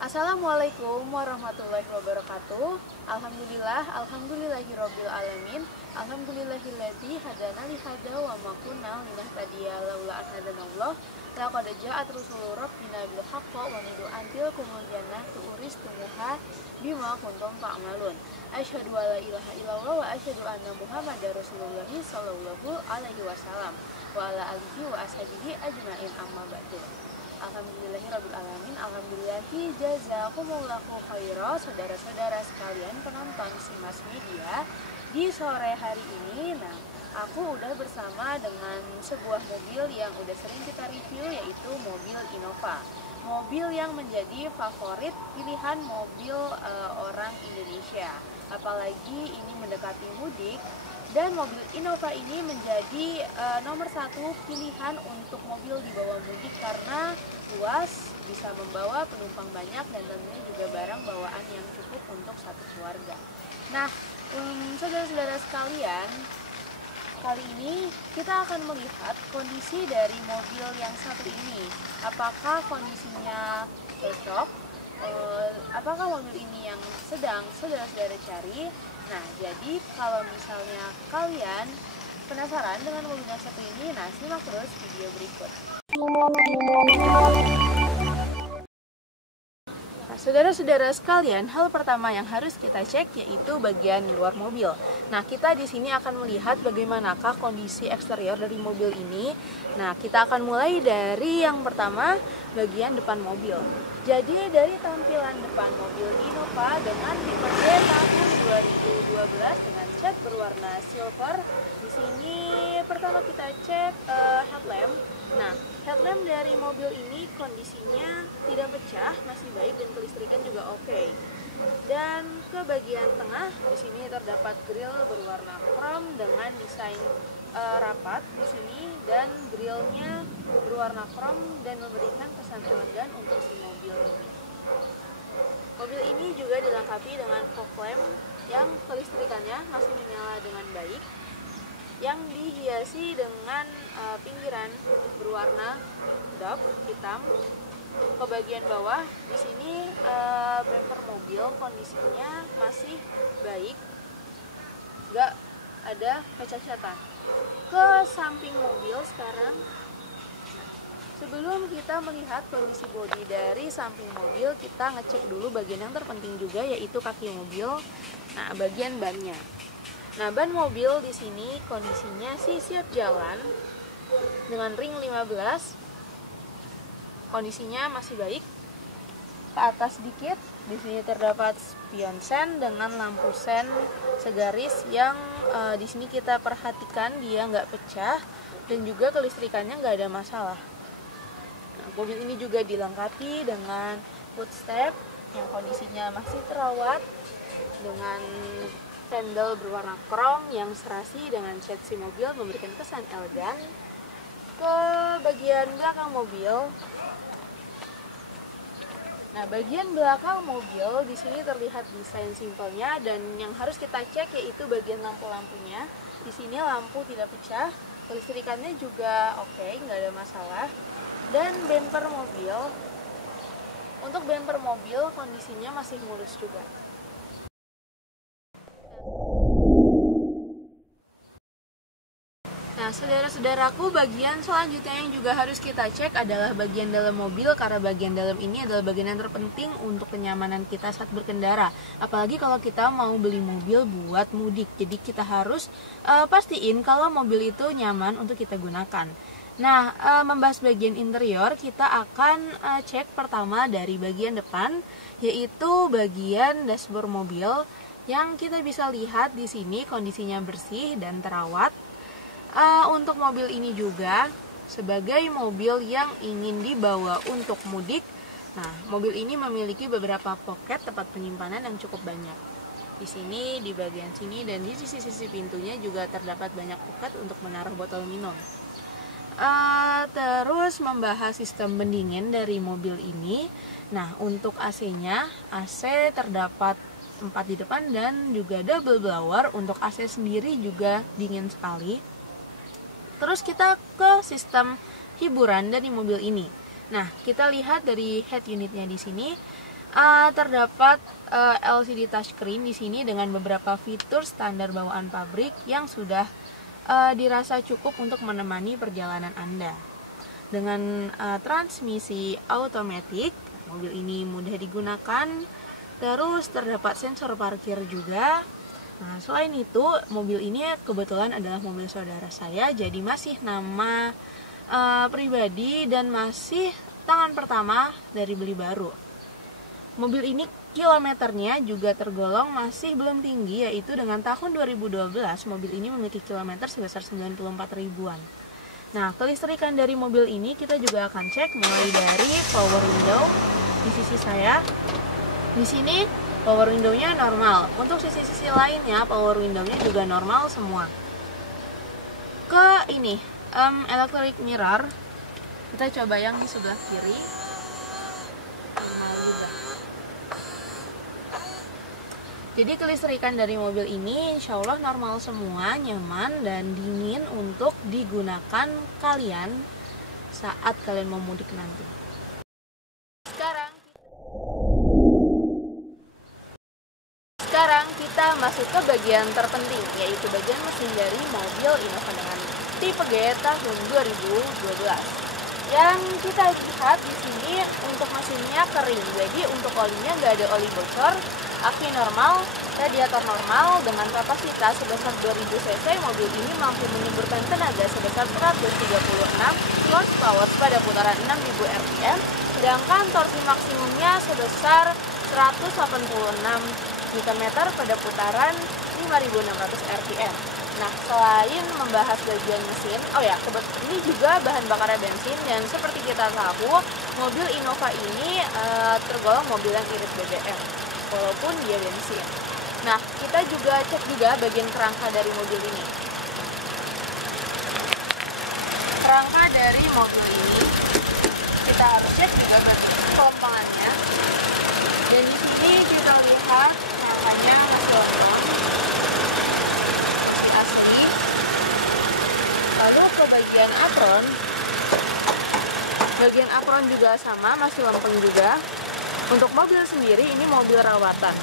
Assalamualaikum warahmatullahi wabarakatuh. Alhamdulillahirabbil alamin. Alhamdulillahilladzi hadana li hada wa ma kunna linahtadiya laula an hadanallah. Laqad ja'at rusulur rabbina bil haqqi wa nidu antil kumul jannatu uristumuha bima kuntum ta'malun. Asyhadu an la ilaha illallah wa asyhadu anna Muhammadar Rasulullah sallallahu alaihi wasallam wa ala alihi wa ashabihi ajmain, amma ba'du. Alhamdulillahirabbil alamin. Alhamdulillahi jazakumullahu khaira. Saudara-saudara sekalian penonton Simas Media, di sore hari ini aku udah bersama dengan sebuah mobil yang udah sering kita review, yaitu mobil Innova. Mobil yang menjadi favorit pilihan mobil orang Indonesia. Apalagi ini mendekati mudik, dan mobil Innova ini menjadi nomor satu pilihan untuk mobil di bawah mudik karena luas, bisa membawa penumpang banyak, dan tentunya juga barang bawaan yang cukup untuk satu keluarga. Nah, saudara-saudara sekalian, kali ini kita akan melihat kondisi dari mobil yang satu ini. Apakah kondisinya cocok? Apakah mobil ini yang sedang saudara-saudara cari? Nah, jadi kalau misalnya kalian penasaran dengan mobil yang satu ini, simak terus video berikut. Nah, saudara-saudara sekalian, hal pertama yang harus kita cek yaitu bagian luar mobil. Nah, kita di sini akan melihat bagaimanakah kondisi eksterior dari mobil ini. Nah, kita akan mulai dari yang pertama, bagian depan mobil. Jadi dari tampilan depan mobil Innova dengan tipe D tahun 2012 dengan cat berwarna silver. Di sini pertama kita cek headlamp. Nah, headlamp dari mobil ini kondisinya tidak pecah, masih baik, dan kelistrikan juga oke. Dan ke bagian tengah di sini terdapat grill berwarna chrome dengan desain rapat di sini, dan grillnya berwarna chrome dan memberikan kesan elegan untuk si mobil ini. Mobil ini juga dilengkapi dengan fog lamp yang kelistrikannya masih menyala dengan baik, yang dihiasi dengan pinggiran berwarna dark hitam. Ke bagian bawah di sini bumper mobil kondisinya masih baik, nggak ada kaca-cacatan. Ke samping mobil sekarang. Sebelum kita melihat kondisi bodi dari samping mobil, kita ngecek dulu bagian yang terpenting juga, yaitu kaki mobil. Nah, bagian bannya. Nah, ban mobil di sini kondisinya sih siap jalan dengan ring 15. Kondisinya masih baik. Ke atas sedikit, di sini terdapat spion sen dengan lampu sen segaris yang di sini kita perhatikan dia nggak pecah, dan juga kelistrikannya nggak ada masalah. Nah, mobil ini juga dilengkapi dengan footstep yang kondisinya masih terawat dengan handle berwarna chrome yang serasi dengan cat si mobil, memberikan kesan elegan. Ke bagian belakang mobil. Nah, bagian belakang mobil di sini terlihat desain simpelnya, dan yang harus kita cek yaitu bagian lampu-lampunya. Di sini lampu tidak pecah, kelistrikannya juga oke, nggak ada masalah. Dan bumper mobil, untuk bumper mobil kondisinya masih mulus juga. Nah, saudara-saudaraku, bagian selanjutnya yang juga harus kita cek adalah bagian dalam mobil, karena bagian dalam ini adalah bagian yang terpenting untuk kenyamanan kita saat berkendara. Apalagi kalau kita mau beli mobil buat mudik. Jadi kita harus pastiin kalau mobil itu nyaman untuk kita gunakan. Nah, membahas bagian interior, kita akan cek pertama dari bagian depan, yaitu bagian dashboard mobil, yang kita bisa lihat di sini kondisinya bersih dan terawat. Untuk mobil ini juga sebagai mobil yang ingin dibawa untuk mudik. Nah, mobil ini memiliki beberapa poket tempat penyimpanan yang cukup banyak. Di sini, di bagian sini, dan di sisi-sisi pintunya juga terdapat banyak poket untuk menaruh botol minum. Terus membahas sistem pendingin dari mobil ini. Nah, untuk AC-nya, AC terdapat 4 di depan dan juga double blower. Untuk AC sendiri juga dingin sekali. Terus kita ke sistem hiburan dari mobil ini. Nah, kita lihat dari head unitnya di sini. Terdapat LCD touchscreen di sini dengan beberapa fitur standar bawaan pabrik yang sudah dirasa cukup untuk menemani perjalanan Anda. Dengan transmisi automatic, mobil ini mudah digunakan. Terus terdapat sensor parkir juga. Nah, selain itu, mobil ini kebetulan adalah mobil saudara saya, jadi masih nama pribadi dan masih tangan pertama dari beli baru. Mobil ini kilometernya juga tergolong masih belum tinggi, yaitu dengan tahun 2012 mobil ini memiliki kilometer sebesar 94 ribuan. Nah, kelistrikan dari mobil ini kita juga akan cek mulai dari power window di sisi saya. Di sini power window-nya normal. Untuk sisi-sisi lainnya power window-nya juga normal semua. Ke ini electric mirror, kita coba yang di sebelah kiri. Normal juga. Jadi kelistrikan dari mobil ini insya Allah normal semua, nyaman dan dingin untuk digunakan kalian saat kalian mau mudik nanti. Sekarang kita masuk ke bagian terpenting, yaitu bagian mesin dari mobil Innova dengan tipe G tahun 2012. Yang kita lihat di sini untuk mesinnya kering, jadi untuk olinya nggak ada oli bocor, aki normal, radiator normal dengan kapasitas sebesar 2000 cc. Mobil ini mampu menyuburkan tenaga sebesar 136 horsepower pada putaran 6000 rpm, sedangkan torsi maksimumnya sebesar 186 Nm pada putaran 5600 rpm. Nah, selain membahas bagian mesin, ini juga bahan bakarnya bensin, dan seperti kita tahu, mobil Innova ini tergolong mobil yang irit BBM, walaupun dia bensin. Nah, kita juga cek juga bagian kerangka dari mobil ini. Kerangka dari mobil ini kita harus cek juga bagian kelompangannya. Dan di sini kita lihat kerangkanya masih rontok, masih asli. Lalu ke bagian apron juga sama, masih lempeng juga. Untuk mobil sendiri ini mobil rawatan.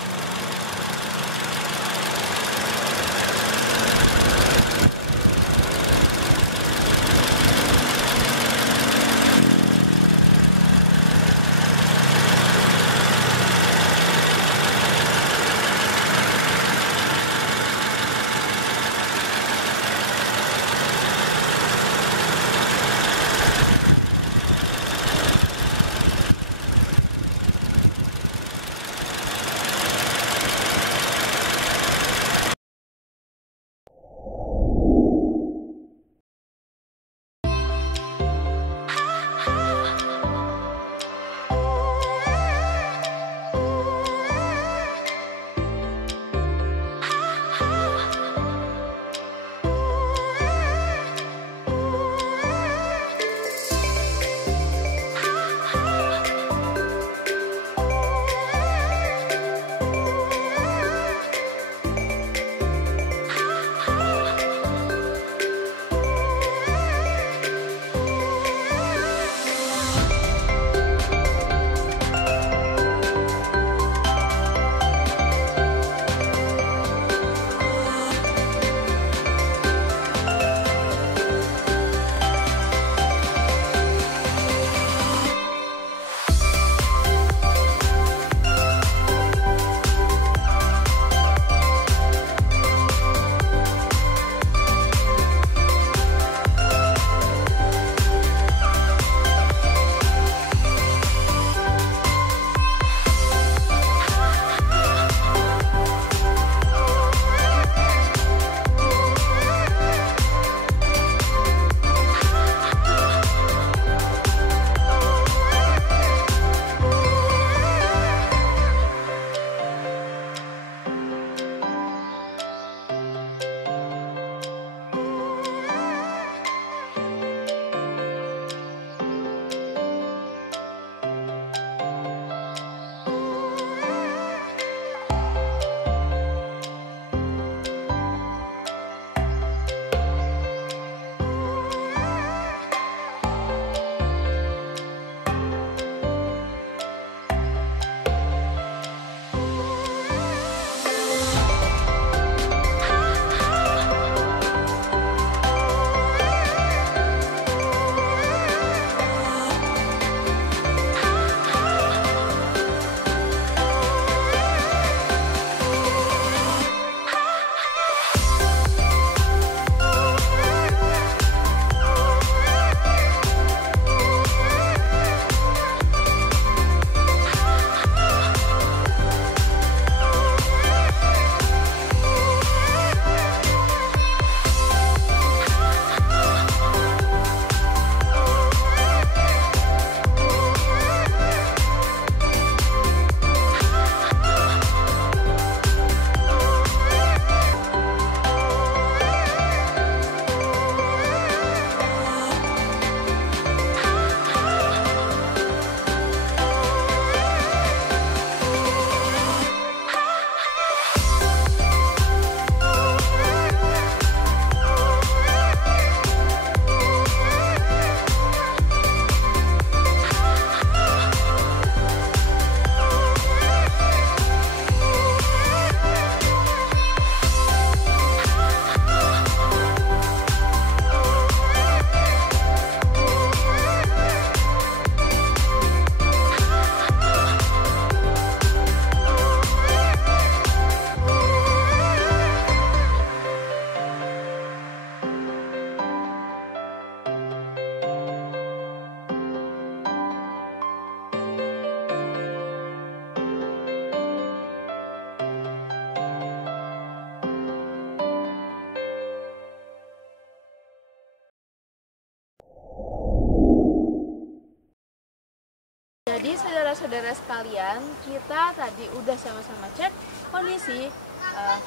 saudara-saudara sekalian, kita tadi udah sama-sama cek kondisi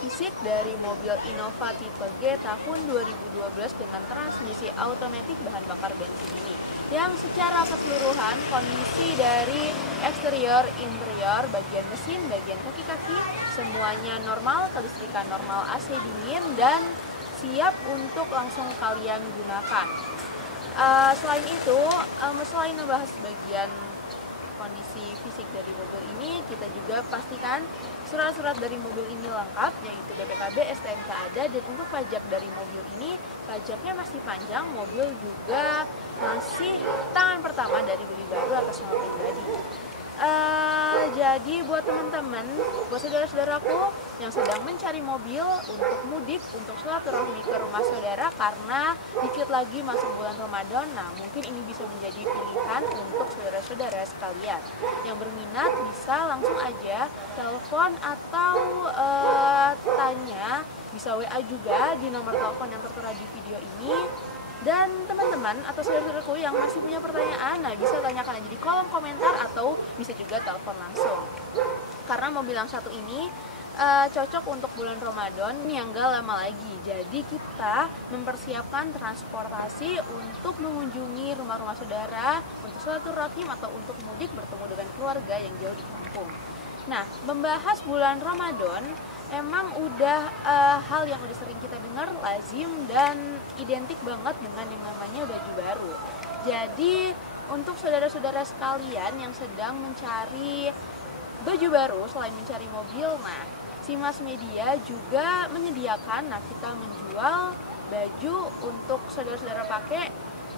fisik dari mobil Innova tipe G tahun 2012 dengan transmisi automatic bahan bakar bensin ini, yang secara keseluruhan kondisi dari eksterior, interior, bagian mesin, bagian kaki-kaki semuanya normal, kelistrikan normal, AC dingin, dan siap untuk langsung kalian gunakan. Selain itu, selain membahas bagian kondisi fisik dari mobil ini, kita juga pastikan surat-surat dari mobil ini lengkap, yaitu BPKB, STNK ada, dan untuk pajak dari mobil ini, pajaknya masih panjang, mobil juga masih tangan pertama dari beli baru atas nama pribadi. Jadi buat teman-teman, buat saudara-saudaraku yang sedang mencari mobil untuk mudik, untuk silaturahmi ke rumah saudara karena dikit lagi masuk bulan Ramadan, nah mungkin ini bisa menjadi pilihan untuk saudara-saudara sekalian. Yang berminat bisa langsung aja telepon atau tanya, bisa WA juga di nomor telepon yang tertera di video ini. Dan teman-teman atau saudara-saudaraku yang masih punya pertanyaan, nah bisa tanyakan aja di kolom komentar atau bisa juga telepon langsung. Karena mobil yang satu ini cocok untuk bulan Ramadan yang gak lama lagi. Jadi kita mempersiapkan transportasi untuk mengunjungi rumah-rumah saudara, untuk silaturahim atau untuk mudik bertemu dengan keluarga yang jauh di kampung. Nah, membahas bulan Ramadan emang udah hal yang udah sering kita dengar, lazim dan identik banget dengan yang namanya baju baru. Jadi untuk saudara-saudara sekalian yang sedang mencari baju baru selain mencari mobil, nah Simas Media juga menyediakan, nah kita menjual baju untuk saudara-saudara pakai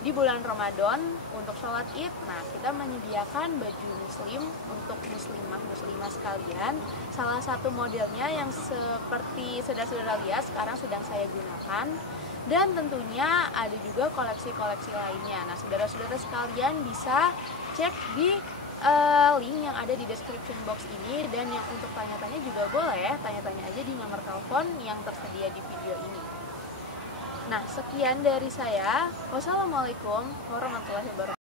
di bulan Ramadan untuk sholat id. Nah kita menyediakan baju muslim untuk muslimah sekalian. Salah satu modelnya yang seperti saudara-saudara lihat sekarang sedang saya gunakan, dan tentunya ada juga koleksi-koleksi lainnya. Nah saudara-saudara sekalian bisa cek di link yang ada di description box ini, dan yang untuk tanya-tanya juga boleh tanya-tanya aja di nomor telepon yang tersedia di video ini. Nah, sekian dari saya. Wassalamualaikum warahmatullahi wabarakatuh.